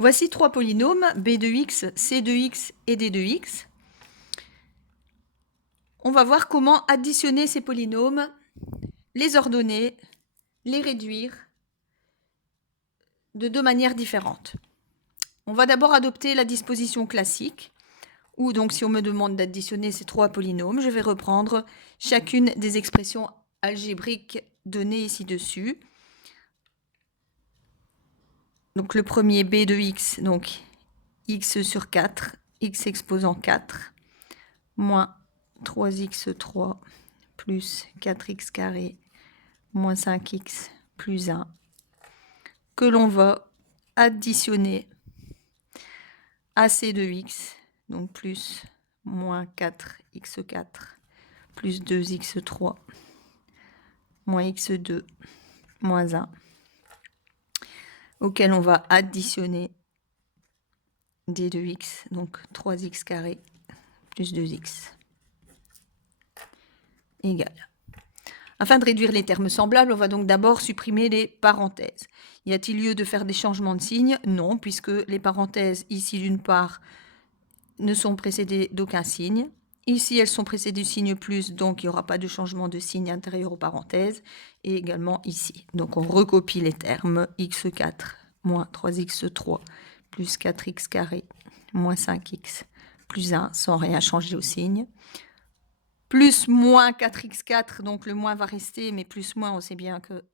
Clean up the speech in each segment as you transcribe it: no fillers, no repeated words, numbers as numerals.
Voici trois polynômes, b de x, c de x et d de x. On va voir comment additionner ces polynômes, les ordonner, les réduire de deux manières différentes. On va d'abord adopter la disposition classique, où donc si on me demande d'additionner ces trois polynômes, je vais reprendre chacune des expressions algébriques données ici dessus. Donc le premier b de x, donc x sur 4, x exposant 4, moins 3x3 plus 4x carré moins 5x plus 1, que l'on va additionner à c de x, donc plus moins 4x4 plus 2x3 moins x2 moins 1, auquel on va additionner d de x, donc 3x carré plus 2x égale. Afin de réduire les termes semblables, on va donc d'abord supprimer les parenthèses. Y a-t-il lieu de faire des changements de signes? Non, puisque les parenthèses, ici d'une part, ne sont précédées d'aucun signe. Ici, elles sont précédées du signe plus, donc il n'y aura pas de changement de signe intérieur aux parenthèses. Et également ici. Donc on recopie les termes x4 moins 3x3 plus 4x carré moins 5x plus 1 sans rien changer au signe. Plus moins 4x4, donc le moins va rester, mais plus moins, on sait bien que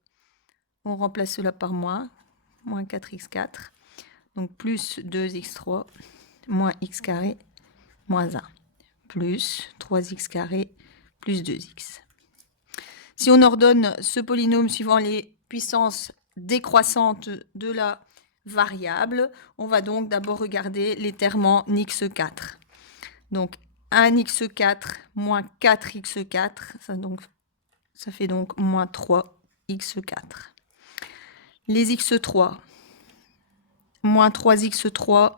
on remplace cela par moins 4x4. Donc plus 2x3 moins x carré moins 1 plus 3x carré plus 2x. Si on ordonne ce polynôme suivant les puissances décroissantes de la variable, on va donc d'abord regarder les termes en x4. Donc 1x4 moins 4x4, ça fait donc moins 3x4. Les x3, moins 3x3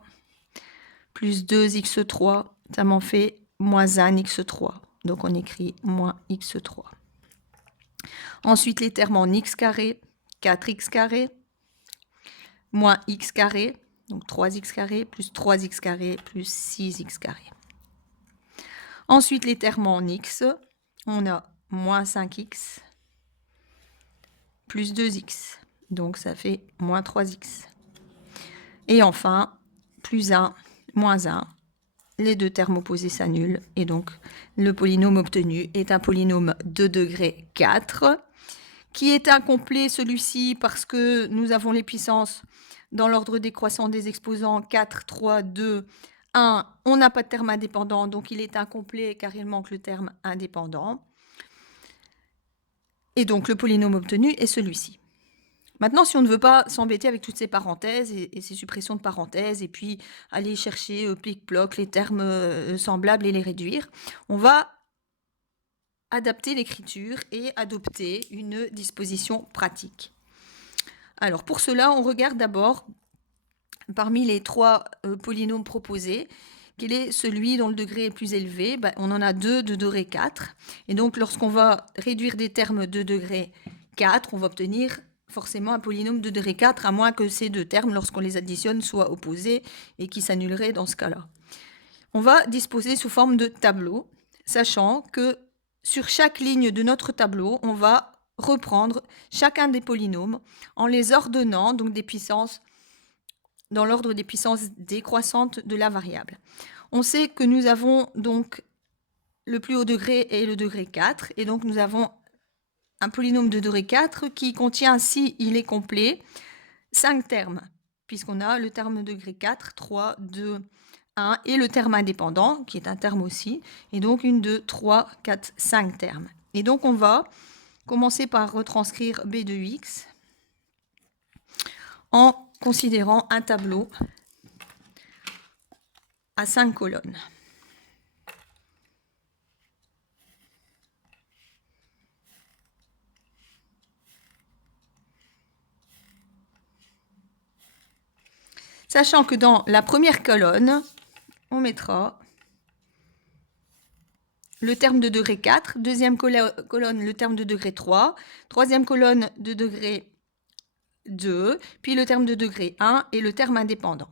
plus 2x3, ça m'en fait moins 1x3. Donc on écrit moins x3. Ensuite, les termes en x carré, 4x carré, moins x carré, donc 3x carré, plus 3x carré, plus 6x carré. Ensuite, les termes en x, on a moins 5x, plus 2x, donc ça fait moins 3x. Et enfin, plus 1, moins 1, les deux termes opposés s'annulent, et donc le polynôme obtenu est un polynôme de degré 4, qui est incomplet celui-ci parce que nous avons les puissances dans l'ordre décroissant des exposants 4, 3, 2, 1. On n'a pas de terme indépendant, donc il est incomplet car il manque le terme indépendant. Et donc le polynôme obtenu est celui-ci. Maintenant, si on ne veut pas s'embêter avec toutes ces parenthèses et ces suppressions de parenthèses, et puis aller chercher plic-ploc les termes semblables et les réduire, on va adapter l'écriture et adopter une disposition pratique. Alors pour cela, on regarde d'abord parmi les trois polynômes proposés, quel est celui dont le degré est plus élevé. On en a deux de degré 4. Et donc lorsqu'on va réduire des termes de degré 4, on va obtenir forcément un polynôme de degré 4, à moins que ces deux termes, lorsqu'on les additionne, soient opposés et qui s'annuleraient dans ce cas-là. On va disposer sous forme de tableau, sachant que sur chaque ligne de notre tableau, on va reprendre chacun des polynômes en les ordonnant, donc des puissances, dans l'ordre des puissances décroissantes de la variable. On sait que nous avons donc le plus haut degré est le degré 4, et donc nous avons un polynôme de degré 4 qui contient, si il est complet, 5 termes, puisqu'on a le terme de degré 4, 3, 2, 1, et le terme indépendant, qui est un terme aussi, et donc 1, 2, 3, 4, 5 termes. Et donc on va commencer par retranscrire b de x en considérant un tableau à 5 colonnes. Sachant que dans la première colonne, on mettra le terme de degré 4, deuxième colonne le terme de degré 3, troisième colonne de degré 2, puis le terme de degré 1 et le terme indépendant.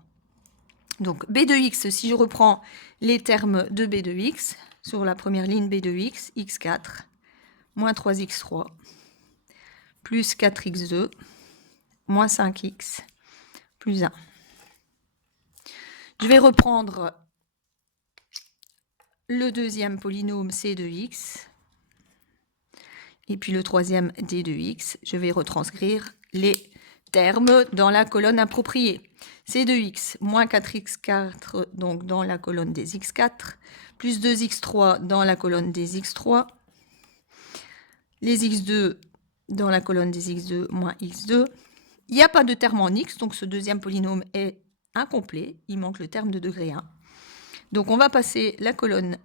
Donc b de x, si je reprends les termes de b de x, sur la première ligne b de x, x4, moins 3x3, plus 4x2, moins 5x, plus 1. Je vais reprendre le deuxième polynôme c de x, et puis le troisième d de x. Je vais retranscrire les termes dans la colonne appropriée. C de x, moins 4x4, donc dans la colonne des x4, plus 2x3 dans la colonne des x3, les x2 dans la colonne des x2, moins x2. Il n'y a pas de terme en x, donc ce deuxième polynôme est incomplet. Il manque le terme de degré 1. Donc on va passer la colonne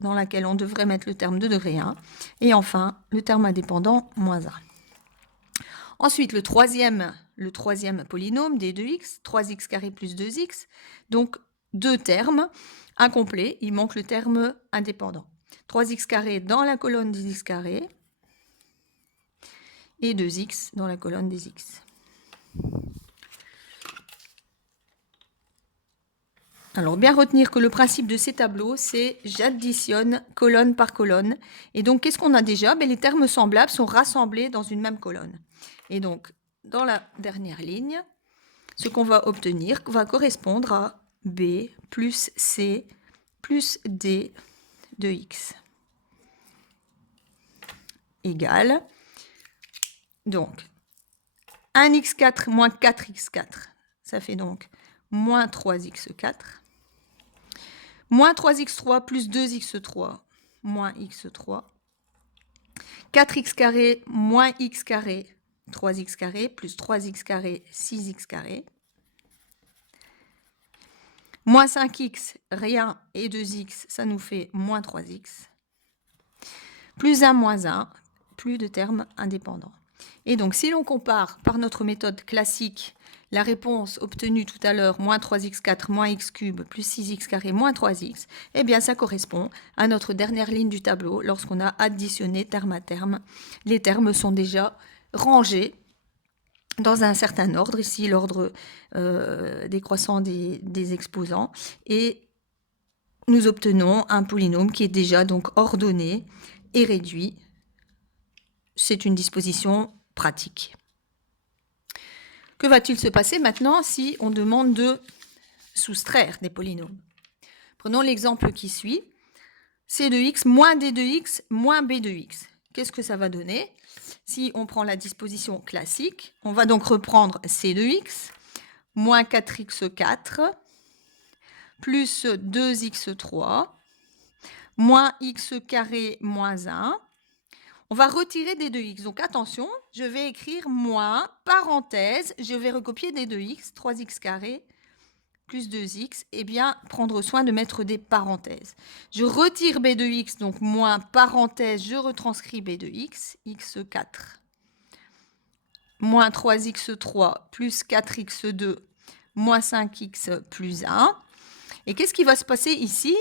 dans laquelle on devrait mettre le terme de degré 1. Et enfin, le terme indépendant, moins 1. Ensuite, le troisième polynôme, d de x, 3x carré plus 2x. Donc, deux termes incomplets. Il manque le terme indépendant. 3x carré dans la colonne des x carrés et 2x dans la colonne des x. Alors, bien retenir que le principe de ces tableaux, c'est j'additionne colonne par colonne. Et donc, qu'est-ce qu'on a déjà? Les termes semblables sont rassemblés dans une même colonne. Et donc, dans la dernière ligne, ce qu'on va obtenir va correspondre à B plus C plus D de X égale, donc, 1x4 moins 4x4, ça fait donc moins 3x4, moins 3x3 plus 2x3, moins x3, 4x carré moins x carré, 3x carré plus 3x carré, 6x carré. Moins 5x, rien, et 2x, ça nous fait moins 3x. Plus 1, moins 1, plus de termes indépendants. Et donc, si l'on compare par notre méthode classique la réponse obtenue tout à l'heure, moins 3x4, moins x cube, plus 6x carré, moins 3x, eh bien, ça correspond à notre dernière ligne du tableau lorsqu'on a additionné terme à terme. Les termes sont déjà rangés dans un certain ordre, ici l'ordre décroissant des exposants, et nous obtenons un polynôme qui est déjà donc ordonné et réduit. C'est une disposition pratique. Que va-t-il se passer maintenant si on demande de soustraire des polynômes? Prenons l'exemple qui suit. C de x moins d de x moins b de x. Qu'est-ce que ça va donner? Si on prend la disposition classique, on va donc reprendre c de x, moins 4x4, plus 2x3, moins x carré moins 1. On va retirer d de x. Donc attention, je vais écrire moins, parenthèse, je vais recopier d de x, 3x carré, plus 2x, et bien prendre soin de mettre des parenthèses. Je retire b de x, donc moins parenthèse, je retranscris b de x, x4, moins 3x3 plus 4x2, moins 5x plus 1. Et qu'est-ce qui va se passer ici?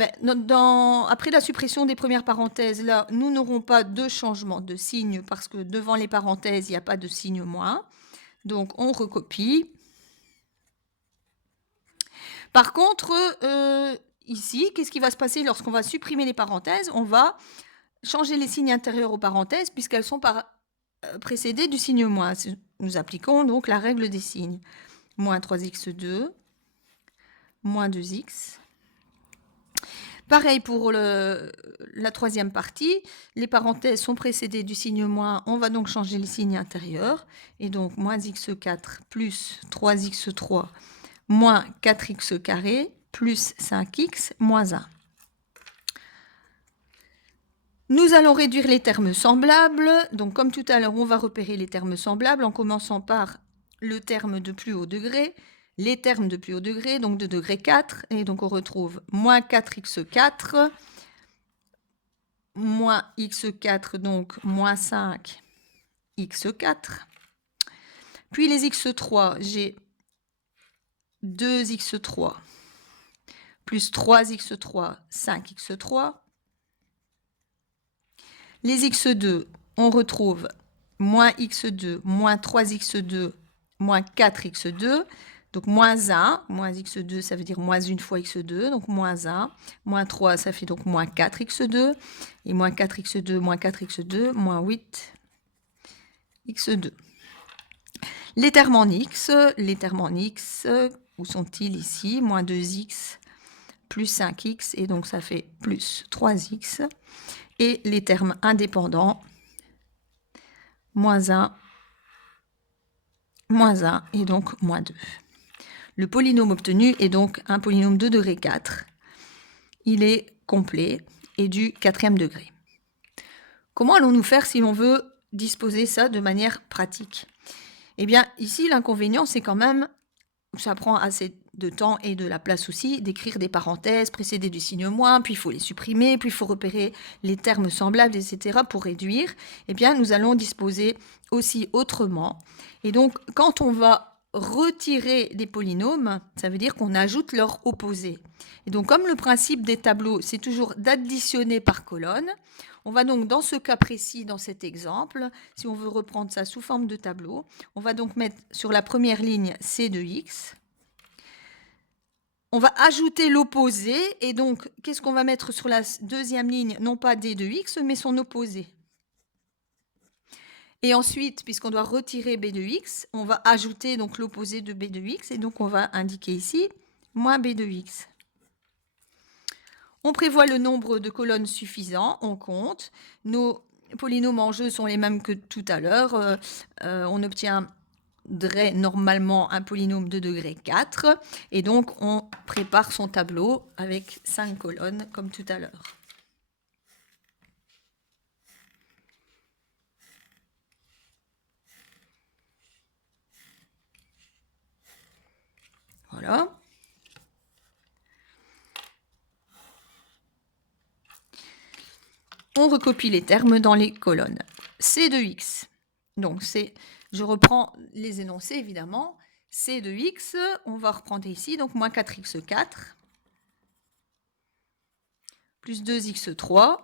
Après la suppression des premières parenthèses, là, nous n'aurons pas de changement de signe parce que devant les parenthèses, il n'y a pas de signe moins. Donc, on recopie. Par contre, ici, qu'est-ce qui va se passer lorsqu'on va supprimer les parenthèses? On va changer les signes intérieurs aux parenthèses puisqu'elles sont précédées du signe moins. Nous appliquons donc la règle des signes. Moins 3x2, moins 2x. Pareil pour la troisième partie, les parenthèses sont précédées du signe moins, on va donc changer les signes intérieurs, et donc moins x4 plus 3x3 moins 4x carré plus 5x moins 1. Nous allons réduire les termes semblables, donc comme tout à l'heure, on va repérer les termes semblables en commençant par le terme de plus haut degré, les termes de plus haut degré, donc de degré 4, et donc on retrouve moins 4x4, moins x4, donc moins 5x4. Puis les x3, j'ai 2x3 plus 3x3, 5x3. Les x2, on retrouve moins x2, moins 3x2, moins 4x2. Donc moins 1, moins x2, ça veut dire moins 1 fois x2, donc moins 1. Moins 3, ça fait donc moins 4x2. Et moins 4x2, moins 4x2, moins 8x2. Les termes en x, où sont-ils ici? Moins 2x plus 5x, et donc ça fait plus 3x. Et les termes indépendants, moins 1, et donc moins 2. Le polynôme obtenu est donc un polynôme de degré 4. Il est complet et du 4e degré. Comment allons-nous faire si l'on veut disposer ça de manière pratique? Eh bien, ici, l'inconvénient, c'est quand même que ça prend assez de temps et de la place aussi d'écrire des parenthèses précédées du signe moins, puis il faut les supprimer, puis il faut repérer les termes semblables, etc. pour réduire. Eh bien, nous allons disposer aussi autrement. Et donc, quand on va retirer des polynômes, ça veut dire qu'on ajoute leur opposé. Et donc, comme le principe des tableaux, c'est toujours d'additionner par colonne, on va donc, dans ce cas précis, dans cet exemple, si on veut reprendre ça sous forme de tableau, on va donc mettre sur la première ligne C de x. On va ajouter l'opposé, et donc, qu'est-ce qu'on va mettre sur la deuxième ligne? Non pas D de x, mais son opposé. Et ensuite, puisqu'on doit retirer b de x, on va ajouter donc l'opposé de b de x, et donc on va indiquer ici moins b de x. On prévoit le nombre de colonnes suffisant, on compte. Nos polynômes en jeu sont les mêmes que tout à l'heure. On obtiendrait normalement un polynôme de degré 4, et donc on prépare son tableau avec 5 colonnes comme tout à l'heure. Voilà. On recopie les termes dans les colonnes. C de x. Donc, je reprends les énoncés, évidemment. C de x, on va reprendre ici, donc moins 4x4, plus 2x3,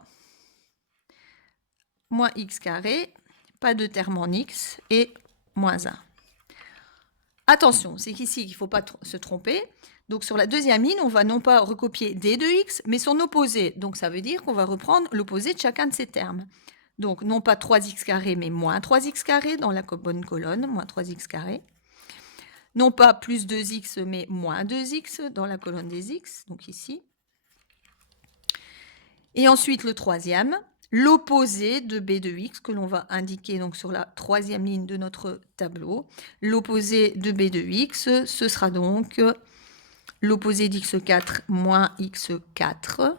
moins x carré, pas de terme en x, et moins 1. Attention, c'est qu'ici, il ne faut pas se tromper. Donc, sur la deuxième ligne, on va non pas recopier d de x, mais son opposé. Donc, ça veut dire qu'on va reprendre l'opposé de chacun de ces termes. Donc, non pas 3x carré, mais moins 3x carré dans la bonne colonne, moins 3x carré. Non pas plus 2x, mais moins 2x dans la colonne des x, donc ici. Et ensuite, le troisième, l'opposé de b de x, que l'on va indiquer donc sur la troisième ligne de notre tableau. L'opposé de b de x, ce sera donc l'opposé d'x4 moins x4.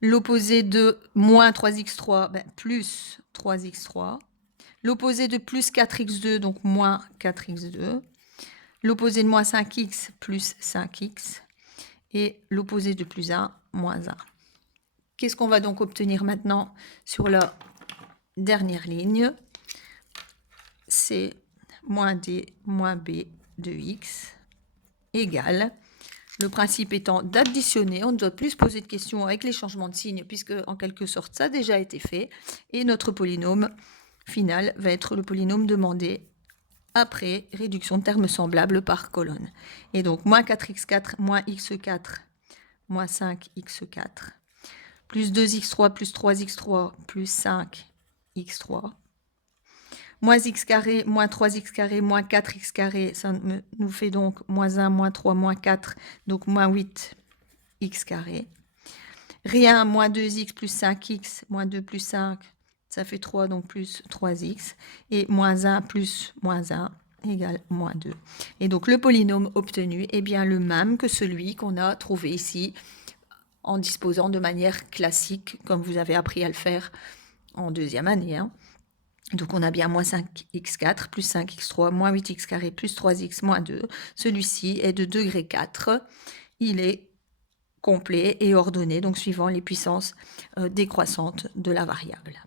L'opposé de moins 3x3, plus 3x3. L'opposé de plus 4x2, donc moins 4x2. L'opposé de moins 5x, plus 5x. Et l'opposé de plus 1, moins 1. Qu'est-ce qu'on va donc obtenir maintenant sur la dernière ligne? C'est moins d moins b de x égale, le principe étant d'additionner, on ne doit plus se poser de questions avec les changements de signes, puisque en quelque sorte ça a déjà été fait, et notre polynôme final va être le polynôme demandé après réduction de termes semblables par colonne. Et donc moins 4x4 moins x4 moins 5x4 plus 2x3 plus 3x3 plus 5x3 moins x carré, moins 3x carré, moins 4x carré, ça nous fait donc moins 1, moins 3, moins 4, donc moins 8x carré. Rien, moins 2x plus 5x, moins 2 plus 5, ça fait 3, donc plus 3x. Et moins 1 plus moins 1 égale moins 2. Et donc le polynôme obtenu est bien le même que celui qu'on a trouvé ici en disposant de manière classique, comme vous avez appris à le faire en deuxième année. Donc on a bien moins 5x4 plus 5x3 moins 8x carré plus 3x moins 2. Celui-ci est de degré 4. Il est complet et ordonné, donc suivant les puissances décroissantes de la variable.